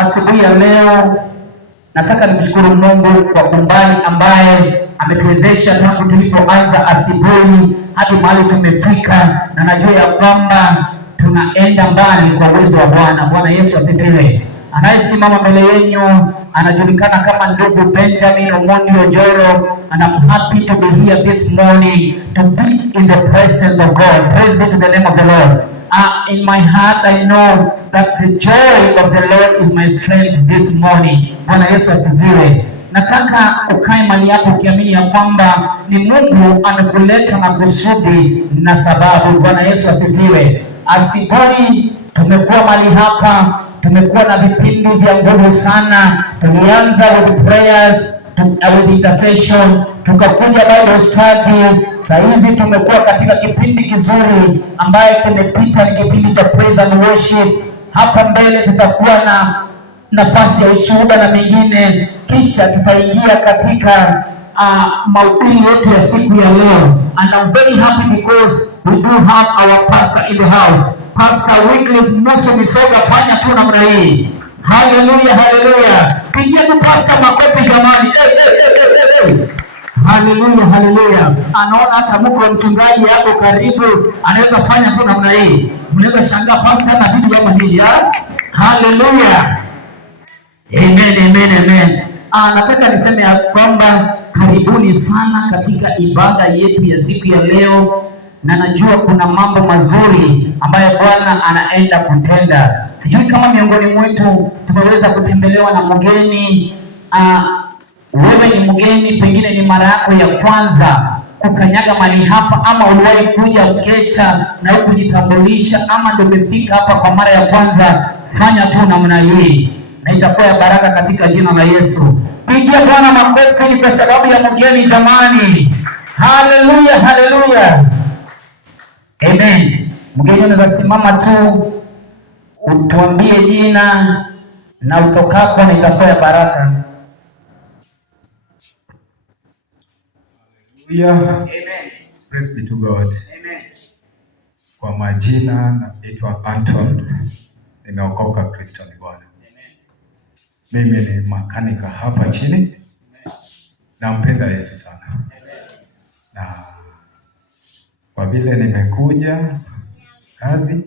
Asubuhi ya leo nataka nimshukuru Mungu kwa umbali ambaye ametuwezesha tangu tulipoanza asubuhi hadi mahali tumefika, na najua ya kwamba tunaenda mbali kwa uwezo wa Bwana. Bwana Yesu asifiwe. Anayesimama mbele yenu anajulikana kama ndugu Benjamin Omondi Ojoro, and I'm happy to be here this morning to be in the presence of God. Praise be to the name of the Lord. In my heart I know that the joy of the Lord is my strength this morning. Bwana Yesu asifiwe. Nataka ukae mahali yako ukiamini ya kwamba ni Mungu amekuleta na kusudi na sababu. Bwana Yesu asifiwe. Asubuhi tumekuwa mahali hapa, tumekuwa na vipindi vya nguvu sana. Tulianza with prayers, with intercession, tukakuja Bible study. Sasa hizi tumekuwa katika kipindi kizuri ambaye kimepita, ni kipindi cha praise and worship. Hapa mbele tutakuwa na nafasi ya ushuhuda na mengine, kisha tutaingia katika mahubiri yetu ya siku ya leo. And I'm very happy because we do have our pastor in the house. Pastor Wycliffe Musa Misoga, fanya tu namna hii. Hallelujah, hallelujah. Pigia tu pastor makofi jamani. Hallelujah, hallelujah. Anaona hata mko mchungaji hapo karibu, anaweza fanya tu namna hii. Mnaweza shangaa pastor na bibi jambo hili. Hallelujah. Amen, amen, amen. Nataka niseme ya kwamba karibuni sana katika ibada yetu ya siku ya leo, na najua kuna mambo mazuri ambayo Bwana anaenda kutenda. Sijui kama miongoni mwetu tumeweza kutembelewa na mgeni. Wewe ni mgeni, pengine ni mara yako ya kwanza kukanyaga mahali hapa, ama uliwahi kuja ukesha na kujitambulisha, ama ndio umefika hapa kwa mara ya kwanza, fanya tu namna hii na itakuwa ya baraka katika jina la Yesu. Pigia Bwana makofi kwa sababu ya mgeni jamani. Hallelujah, hallelujah. Amen. Mgeni unaweza simama tu utuambie jina na utokako, na itakuwa ya baraka. Hallelujah. Amen. Praise be to God. Amen. Kwa majina naitwa Anton. Nimeokoka, Kristo ni Bwana. Mimi ni makanika hapa chini. Nampenda Yesu sana. Na kwa vile nimekuja kazi